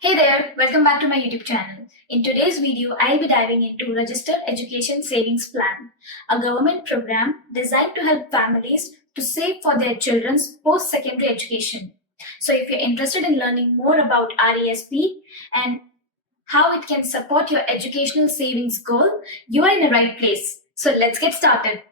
Hey there, welcome back to my YouTube channel. In today's video, I'll be diving into Registered Education Savings Plan, a government program designed to help families to save for their children's post-secondary education. So if you're interested in learning more about RESP and how it can support your educational savings goal, you are in the right place. So let's get started.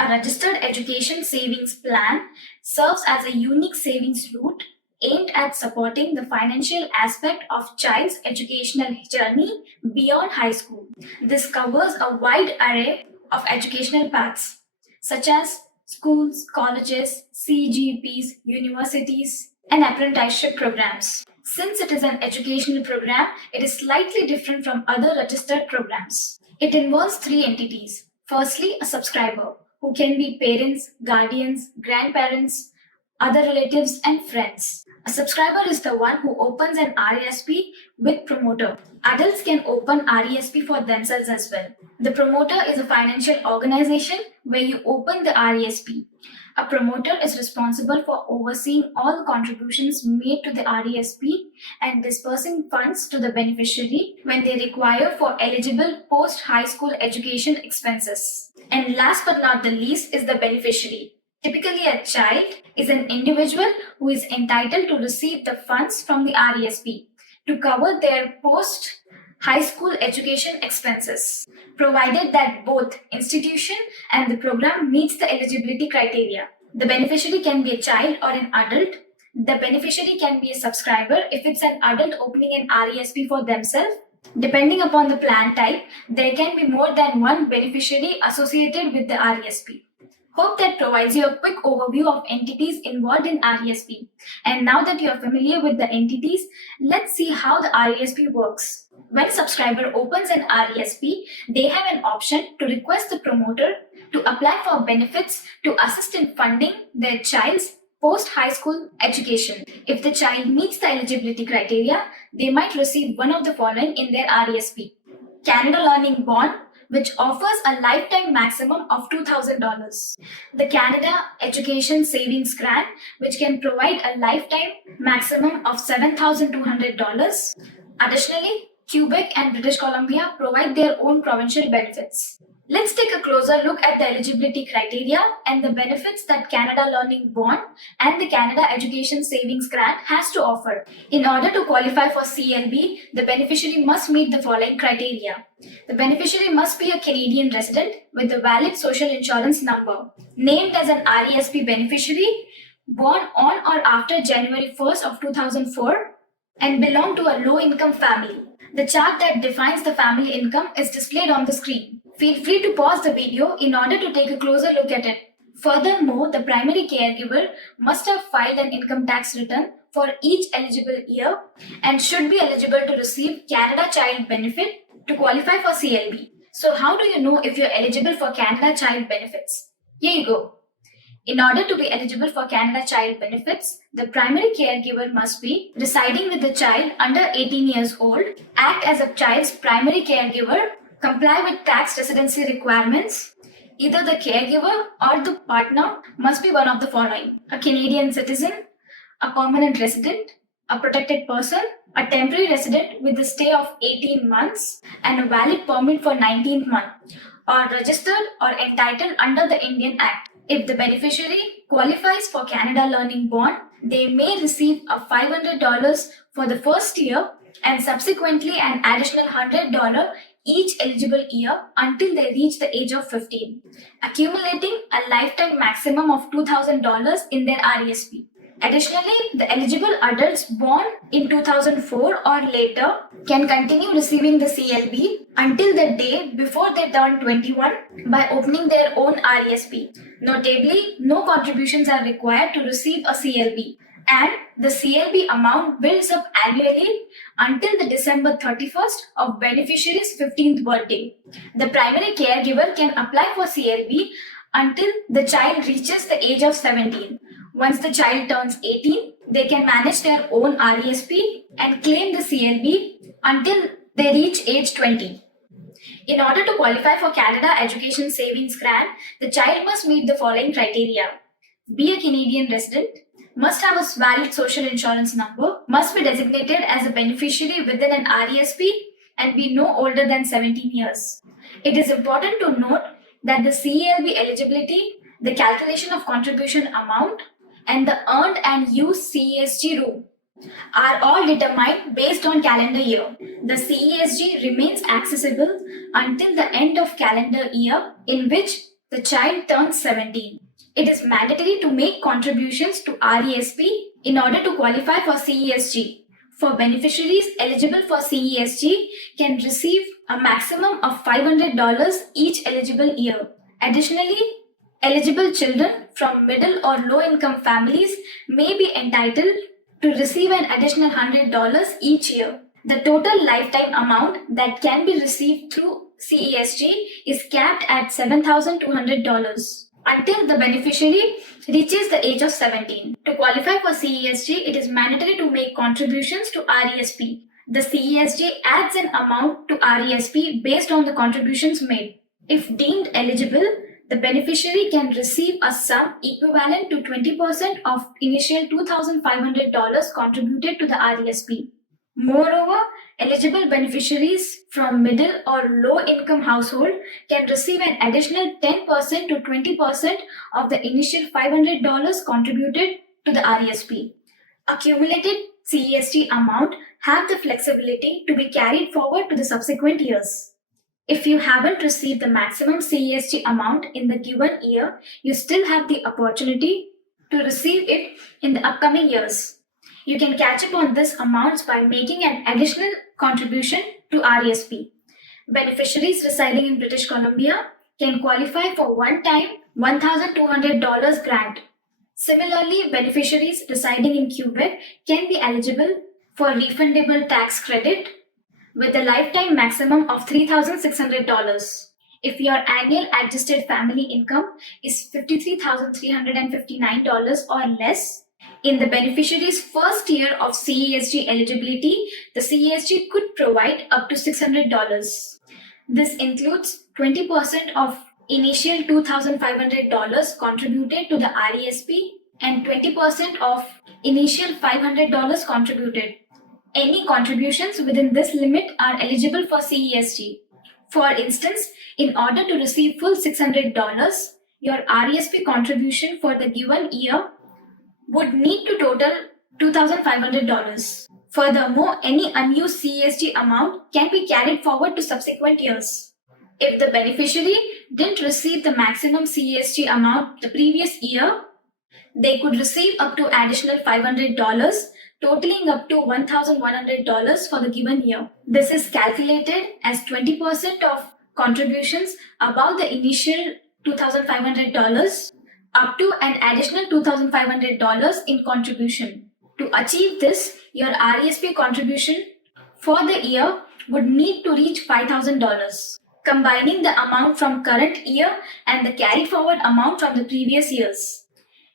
A registered education savings plan serves as a unique savings route aimed at supporting the financial aspect of child's educational journey beyond high school. This covers a wide array of educational paths, such as schools, colleges, CGPs, universities, and apprenticeship programs. Since it is an educational program, it is slightly different from other registered programs. It involves three entities. Firstly, a subscriber, who can be parents, guardians, grandparents, other relatives, and friends. A subscriber is the one who opens an RESP with promoter. Adults can open RESP for themselves as well. The promoter is a financial organization where you open the RESP. A promoter is responsible for overseeing all contributions made to the RESP and dispersing funds to the beneficiary when they require for eligible post-high school education expenses. And last but not the least is the beneficiary. Typically, a child is an individual who is entitled to receive the funds from the RESP to cover their post-high school education expenses, provided that both institution and the program meets the eligibility criteria. The beneficiary can be a child or an adult. The beneficiary can be a subscriber if it's an adult opening an RESP for themselves. Depending upon the plan type, there can be more than one beneficiary associated with the RESP. Hope that provides you a quick overview of entities involved in RESP. And now that you are familiar with the entities, let's see how the RESP works. When a subscriber opens an RESP, they have an option to request the promoter to apply for benefits to assist in funding their child's post-high school education. If the child meets the eligibility criteria, they might receive one of the following in their RESP. Canada Learning Bond, which offers a lifetime maximum of $2,000. The Canada Education Savings Grant, which can provide a lifetime maximum of $7,200. Additionally, Quebec and British Columbia provide their own provincial benefits. Let's take a closer look at the eligibility criteria and the benefits that Canada Learning Bond and the Canada Education Savings Grant has to offer. In order to qualify for CLB, the beneficiary must meet the following criteria. The beneficiary must be a Canadian resident with a valid social insurance number, named as an RESP beneficiary, born on or after January 1st of 2004, and belong to a low-income family. The chart that defines the family income is displayed on the screen. Feel free to pause the video in order to take a closer look at it. Furthermore, the primary caregiver must have filed an income tax return for each eligible year and should be eligible to receive Canada Child Benefit to qualify for CLB. So how do you know if you're eligible for Canada Child Benefits? Here you go. In order to be eligible for Canada Child Benefits, the primary caregiver must be residing with the child under 18 years old, act as a child's primary caregiver, comply with tax residency requirements. Either the caregiver or the partner must be one of the following: a Canadian citizen, a permanent resident, a protected person, a temporary resident with a stay of 18 months and a valid permit for 19th month, or registered or entitled under the Indian Act. If the beneficiary qualifies for Canada Learning Bond, they may receive a $500 for the first year and subsequently an additional $100 each eligible year until they reach the age of 15, accumulating a lifetime maximum of $2,000 in their RESP. Additionally, the eligible adults born in 2004 or later can continue receiving the CLB until the day before they turn 21 by opening their own RESP. Notably, no contributions are required to receive a CLB, and the CLB amount builds up annually until the December 31st of beneficiary's 15th birthday. The primary caregiver can apply for CLB until the child reaches the age of 17. Once the child turns 18, they can manage their own RESP and claim the CLB until they reach age 20. In order to qualify for Canada Education Savings Grant, the child must meet the following criteria: be a Canadian resident must have a valid social insurance number, must be designated as a beneficiary within an RESP, and be no older than 17 years. It is important to note that the CELB eligibility, the calculation of contribution amount, and the earned and used CESG rule are all determined based on calendar year. The CESG remains accessible until the end of calendar year in which the child turns 17. It is mandatory to make contributions to RESP in order to qualify for CESG. For beneficiaries eligible for CESG can receive a maximum of $500 each eligible year. Additionally, eligible children from middle or low income families may be entitled to receive an additional $100 each year. The total lifetime amount that can be received through CESG is capped at $7,200 until the beneficiary reaches the age of 17. To qualify for CESG, it is mandatory to make contributions to RESP. The CESG adds an amount to RESP based on the contributions made. If deemed eligible, the beneficiary can receive a sum equivalent to 20% of initial $2,500 contributed to the RESP. Moreover, eligible beneficiaries from middle or low income household can receive an additional 10% to 20% of the initial $500 contributed to the RESP. Accumulated CESG amount have the flexibility to be carried forward to the subsequent years. If you haven't received the maximum CESG amount in the given year, you still have the opportunity to receive it in the upcoming years. You can catch up on this amounts by making an additional contribution to RESP. Beneficiaries residing in British Columbia can qualify for one-time $1,200 grant. Similarly, beneficiaries residing in Quebec can be eligible for refundable tax credit with a lifetime maximum of $3,600. If your annual adjusted family income is $53,359 or less, in the beneficiary's first year of CESG eligibility, the CESG could provide up to $600. This includes 20% of initial $2,500 contributed to the RESP and 20% of initial $500 contributed. Any contributions within this limit are eligible for CESG. For instance, in order to receive full $600, your RESP contribution for the given year would need to total $2,500. Furthermore, any unused CESG amount can be carried forward to subsequent years. If the beneficiary didn't receive the maximum CESG amount the previous year, they could receive up to additional $500, totaling up to $1,100 for the given year. This is calculated as 20% of contributions above the initial $2,500 up to an additional $2,500 in contribution. To achieve this, your RESP contribution for the year would need to reach $5,000, combining the amount from current year and the carried forward amount from the previous years.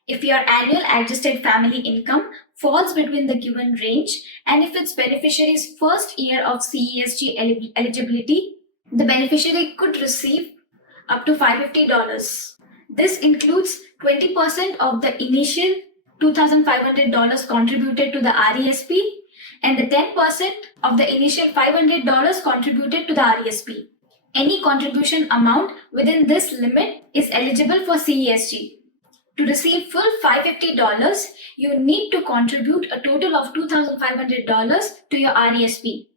If your annual adjusted family income falls between the given range and if it's beneficiary's first year of CESG eligibility, the beneficiary could receive up to $550. This includes 20% of the initial $2,500 contributed to the RESP and the 10% of the initial $500 contributed to the RESP. Any contribution amount within this limit is eligible for CESG. To receive full $550, you need to contribute a total of $2,500 to your RESP.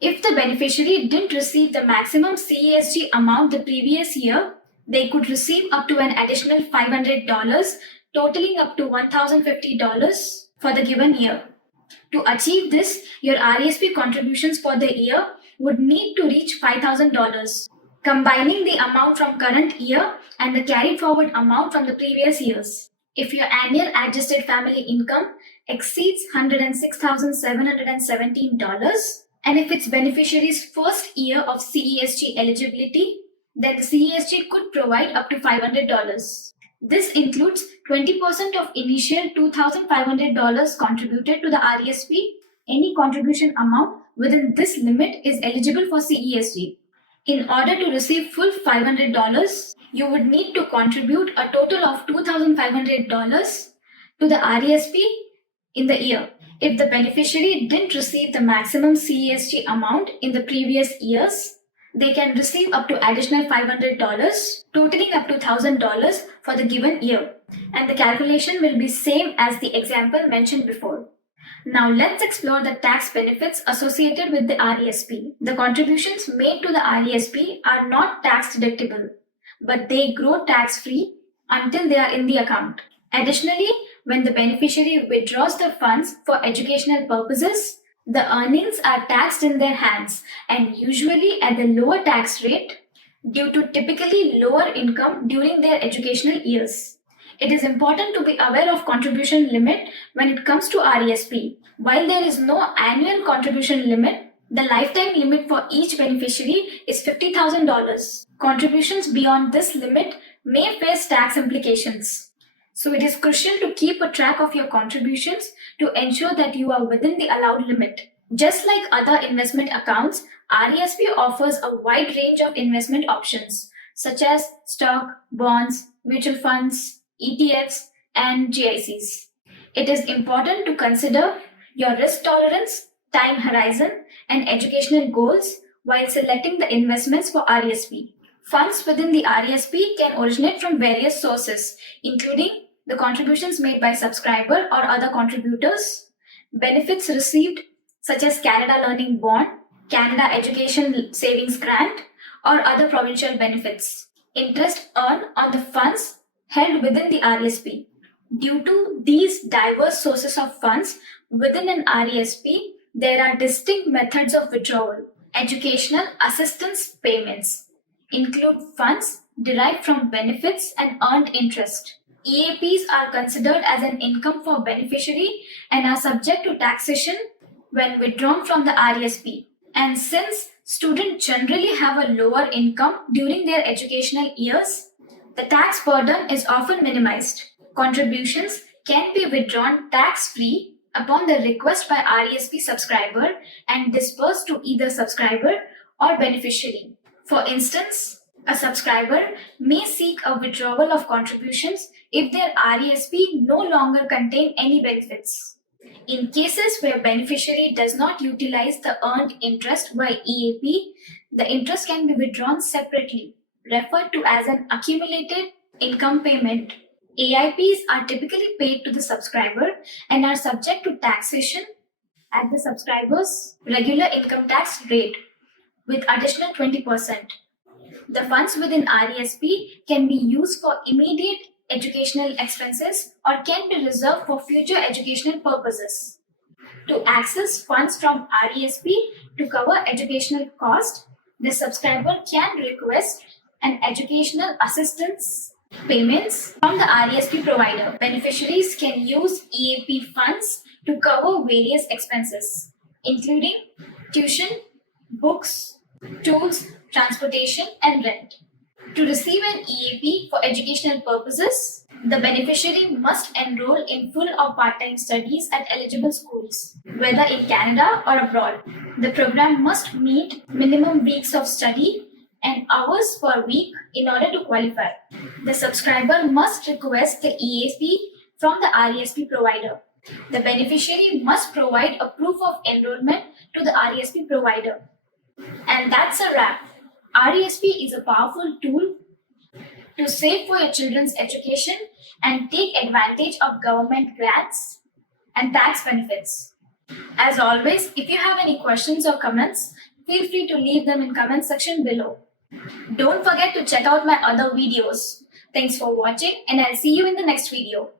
If the beneficiary didn't receive the maximum CESG amount the previous year, they could receive up to an additional $500, totaling up to $1,050 for the given year. To achieve this, your RESP contributions for the year would need to reach $5,000, combining the amount from current year and the carried forward amount from the previous years. If your annual adjusted family income exceeds $106,717, and if it's beneficiary's first year of CESG eligibility, then the CESG could provide up to $500. This includes 20% of initial $2,500 contributed to the RESP. Any contribution amount within this limit is eligible for CESG. In order to receive full $500, you would need to contribute a total of $2,500, to the RESP in the year. If the beneficiary didn't receive the maximum CESG amount in the previous years, they can receive up to additional $500, totaling up to $1,000 for the given year. And the calculation will be same as the example mentioned before. Now let's explore the tax benefits associated with the RESP. The contributions made to the RESP are not tax deductible, but they grow tax-free until they are in the account. Additionally, when the beneficiary withdraws the funds for educational purposes, the earnings are taxed in their hands and usually at the lower tax rate due to typically lower income during their educational years. It is important to be aware of contribution limit when it comes to RESP. While there is no annual contribution limit, the lifetime limit for each beneficiary is $50,000. Contributions beyond this limit may face tax implications. So it is crucial to keep a track of your contributions to ensure that you are within the allowed limit. Just like other investment accounts, RESP offers a wide range of investment options such as stock, bonds, mutual funds, ETFs, and GICs. It is important to consider your risk tolerance, time horizon, and educational goals while selecting the investments for RESP. Funds within the RESP can originate from various sources, including the contributions made by subscriber or other contributors, benefits received such as Canada Learning Bond, Canada Education Savings Grant, or other provincial benefits, interest earned on the funds held within the RESP. Due to these diverse sources of funds within an RESP, there are distinct methods of withdrawal. Educational assistance payments include funds derived from benefits and earned interest. EAPs are considered as an income for beneficiary and are subject to taxation when withdrawn from the RESP. And since students generally have a lower income during their educational years, the tax burden is often minimized. Contributions can be withdrawn tax-free upon the request by RESP subscriber and dispersed to either subscriber or beneficiary. For instance, a subscriber may seek a withdrawal of contributions if their RESP no longer contain any benefits. In cases where beneficiary does not utilize the earned interest by EAP, the interest can be withdrawn separately, referred to as an accumulated income payment. AIPs are typically paid to the subscriber and are subject to taxation at the subscriber's regular income tax rate with additional 20%. The funds within RESP can be used for immediate educational expenses or can be reserved for future educational purposes. To access funds from RESP to cover educational cost, the subscriber can request an educational assistance payments from the RESP provider. Beneficiaries can use EAP funds to cover various expenses, including tuition, books, tools, transportation, and rent. To receive an EAP for educational purposes, the beneficiary must enroll in full or part-time studies at eligible schools, whether in Canada or abroad. The program must meet minimum weeks of study and hours per week in order to qualify. The subscriber must request the EAP from the RESP provider. The beneficiary must provide a proof of enrollment to the RESP provider. And that's a wrap. RESP is a powerful tool to save for your children's education and take advantage of government grants and tax benefits. As always, if you have any questions or comments, feel free to leave them in comment section below. Don't forget to check out my other videos. Thanks for watching and I'll see you in the next video.